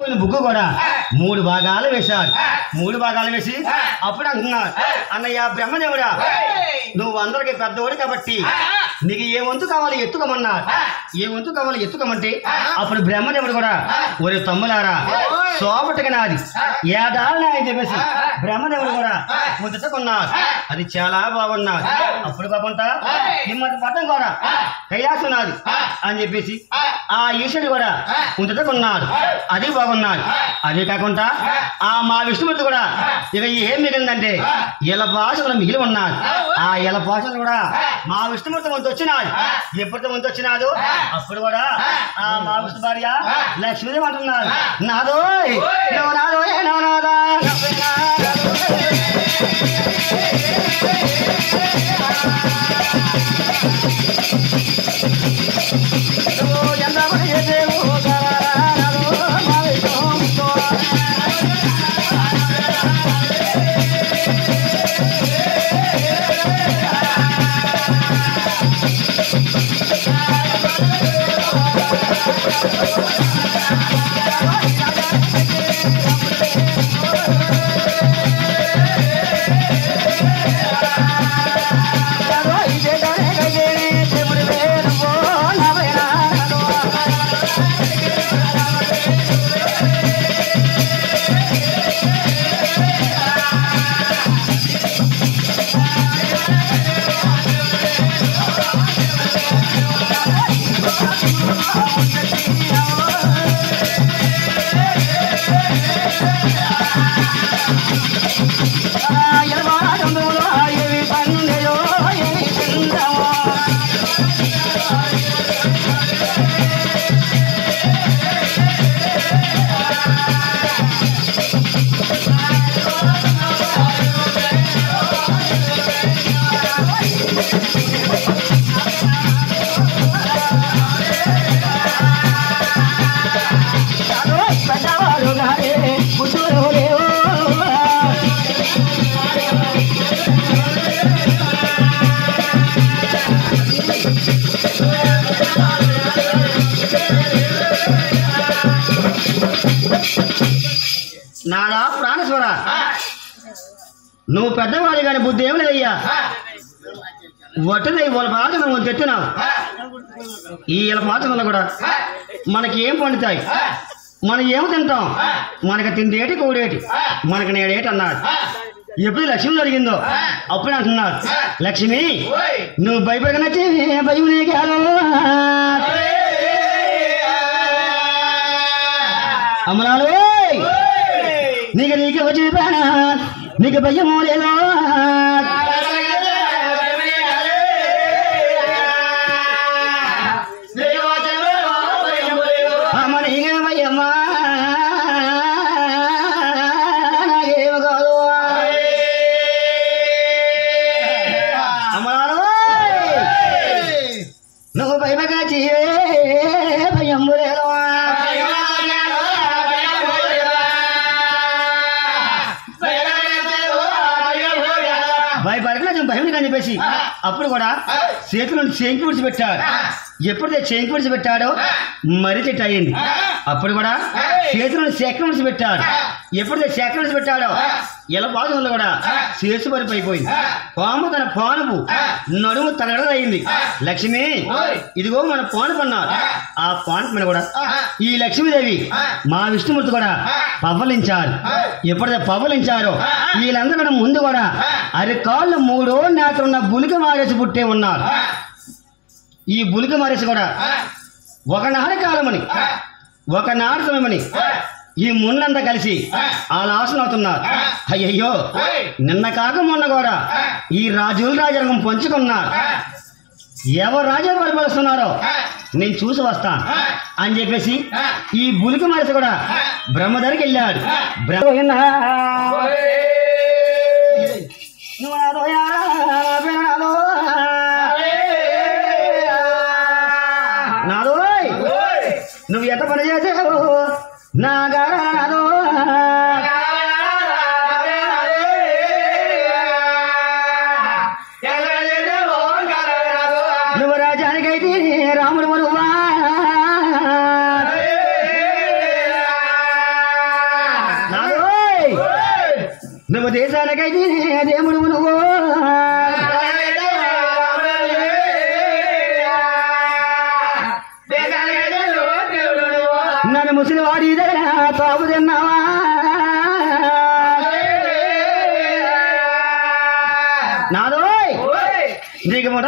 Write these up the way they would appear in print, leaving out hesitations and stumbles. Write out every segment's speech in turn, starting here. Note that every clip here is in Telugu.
బుగ్గు కూడా 3 భాగాలు వేశారు. 3 భాగాలు వేసి అప్పుడు అంటున్నారు, అన్నయ్య బ్రహ్మదేవుడా, నువ్వు అందరికి పెద్దవాడు కాబట్టి నీకు ఏ వంతు కావాలి ఎత్తుకోమన్నారు. ఏ వంతు కావాలి ఎత్తుకోమంటే అప్పుడు బ్రహ్మదేవుడు కూడా ఒరే తమ్ములారా సోపటికి నాది ఏడాది అని చెప్పేసి బ్రహ్మదేవుడు కూడా ముందుకున్నారు. అది చాలా బాగున్నారు. అప్పుడు కాకుండా హిమ్మతి పట్టం కూడా కైలాసం నాది అని చెప్పేసి ఆ ఈశ్వరుడు కూడా ముందుకున్నాడు. అది బాగున్నాడు. అదే కాకుండా ఆ మా విష్ణుమూర్తి కూడా ఇక ఏం మిగిలిందంటే ఇల భాషలు మిగిలి ఉన్నారు. ఆ ఇల భాషలు కూడా మా విష్ణుమూర్తి వంతు వచ్చినాడు. ఎప్పుడైతే వంతు వచ్చినాడు అప్పుడు కూడా ఆ మా విష్ణు భార్య లక్ష్మీదేవి అంటున్నారు, నాదో నాదో నాదా నాడా ప్రాణేశ్వర, నువ్వు పెద్దవాడి కానీ బుద్ధి ఏమి లేదయ్యా. వట్టది వాళ్ళ పాత్ర నువ్వు తెచ్చినావు. ఈ ఇలా పాత్రలో కూడా మనకి ఏం పండుతాయి, మనం ఏమి తింటాం, మనకి తిండేటి కూడేటి, మనకి నేడేటి అన్నాడు. ఎప్పుడు లక్ష్మి జరిగిందో అప్పుడు అంటున్నాడు, లక్ష్మి నువ్వు భయపడకనొచ్చి భయం అమరాలు నీకు వచ్చి నీకు భయము లేదో భయమ్మా నాకేమో కాదు. అమరాలు నువ్వు భయపడకనొచ్చి భయము లేదో భయపడక భయం అని చెప్పేసి అప్పుడు కూడా చేతుల నుండి చేంకి విడిచిపెట్టాడు. ఎప్పుడైతే చేంకి విడిచిపెట్టాడో మరీ చెట్టు అయ్యింది. అప్పుడు కూడా చేతుల నుండి శేఖరం విడిచిపెట్టాడు. ఎప్పుడైతే శేఖరం విడిచిపెట్టాడో ఇలా బాధలు కూడా చేసు పడిపోయింది. పాము తన పానుపు నడుము తనగడదయింది. లక్ష్మి ఇదిగో మన పానుపు అన్నారు. ఆ పానుపు మీద కూడా ఈ లక్ష్మీదేవి మా విష్ణుమూర్తి కూడా పవ్వలించారు. ఎప్పుడైతే పవ్వలించారో వీళ్ళందరూ కూడా ముందు కూడా అరికాళ్ళు 3 నేతలున్న బులిక మారేసి పుట్టే ఉన్నారు. ఈ బులిక మారేసి కూడా ఒకనాడు కాలమని ఒకనాడు సమయమని ఈ ముళ్ళంతా కలిసి ఆ లాసన అవుతున్నారు. అయ్యయ్యో నిన్న కాక మొన్న కూడా ఈ రాజుల రాజరంగం పంచుకున్నారు. ఎవరు రాజా పరిపాలిస్తున్నారో నేను చూసి వస్తాను అని చెప్పేసి ఈ బులిక మనిషి కూడా బ్రహ్మ దగ్గరికి వెళ్ళాడు. నువ్వు ఎంత పని చేసావు నా గారు నువ్వు రాజానికైతే రాముడు దేశానికైతే దేవుడు నువ్వు నన్ను ముసలివాడి దగ్గర తాపు తిన్నావా నాదో నీకు ముఠ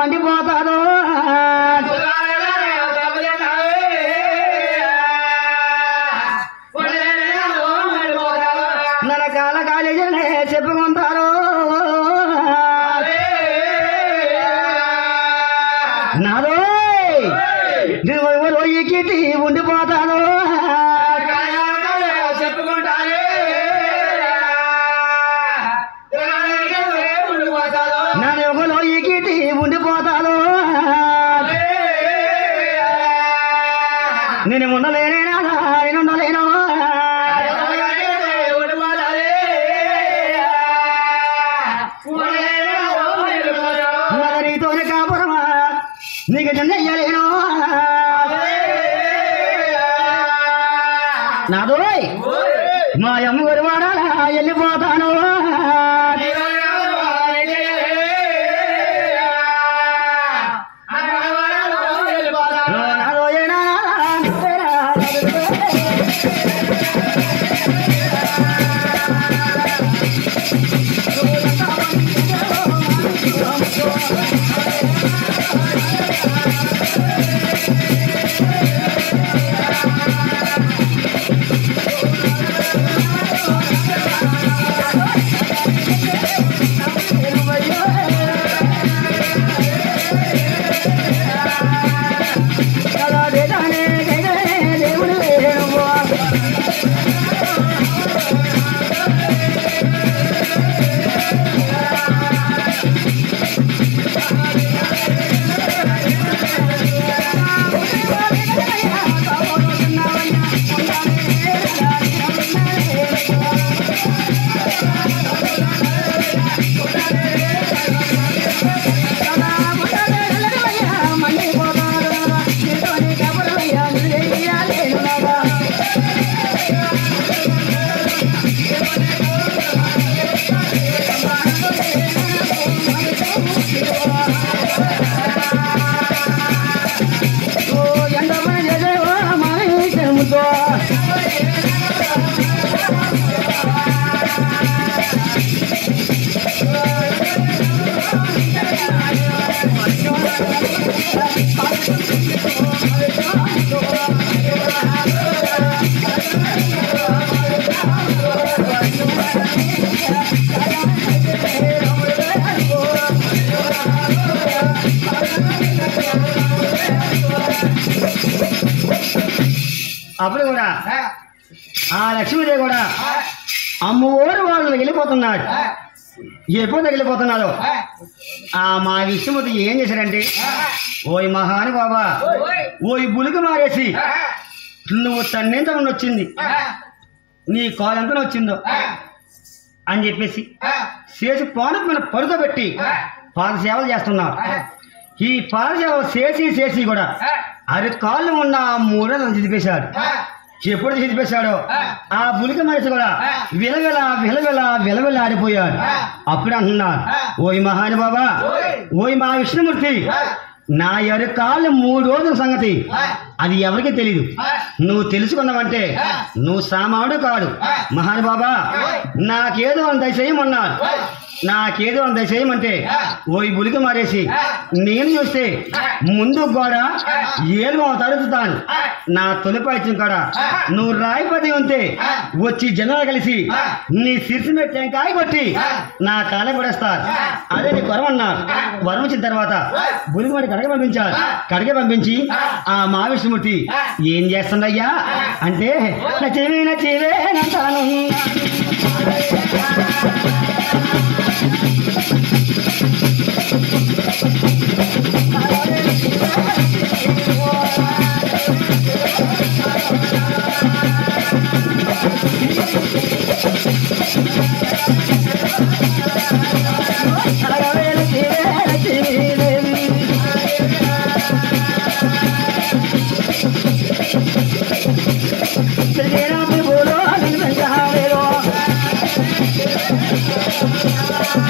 మండిపోతాదో నన్న కాల కాలేజీలనే చెప్పుకుంటారు నాదో నువ్వు ఎక్కిటి ఉండిపోతాను చెప్పుకుంటాను నన్ను ఎవరో ఎక్కిటి ఉండిపోతాను నేను ఉండలేనేనా నేను ఉండలేను నీతోనే కాపురమా నీకు చెయ్యలేను నాదోయ్ మా అమ్మగారి వాడాలా వెళ్ళిపోతాను అప్పుడు కూడా ఆ లక్ష్మీదేవి కూడా అమ్మవారు వాళ్ళు వెళ్ళిపోతున్నాడు. ఎప్పుడు వెళ్ళిపోతున్నాడు మా విష్ణుమూర్తి ఏం చేశాడంటే, ఓయ్ మహాను బాబా, ఓయ్ బులికి మారేసి నువ్వు తన్నింతమని వచ్చింది, నీ కాలంతా వచ్చిందో అని చెప్పేసి చేసి పానకు మన పడుకోబెట్టి పాదసేవలు చేస్తున్నాడు. ఈ పాదసేవ చేసి కూడా అది కాళ్ళు ఉన్న 3 నెలలు చిదిపేశాడు. ఎప్పుడు చిదిపేశాడో ఆ బులిక మనిషి కూడా విలవిల ఆడిపోయాడు. అప్పుడు అంటున్నాడు, ఓయ్ మహాను బాబా, ఓయ్ మా విష్ణుమూర్తి, నా 2 కాళ్ళు 3 రోజుల సంగతి అది ఎవరికి తెలీదు. నువ్వు తెలుసుకున్నావంటే నువ్వు సామాడు కాడు. మహానుబాబా, నాకేదో అని దయచేయమన్నాడు. నాకేదో అని దయచేయమంటే ఓయ్ బులికి మారేసి నేను చూస్తే ముందు కూడా 7 తడుపుతాను. నా తొలిపాయిత్యం కాడ నువ్వు రాయిపతి ఉంటే వచ్చి జనాలు కలిసి నీ సిరిసి మీద టెంకాయ కొట్టి నా కాళ్ళ పడేస్తారు. అదే నీ వరం అన్నారు. వరం వచ్చిన తర్వాత బులికి మరి కడగ పంపించి ఆ మహావిష్ణుమూర్తి ఏం చేస్తుందయ్యా అంటే, నచ్చివే నంటాను ఆ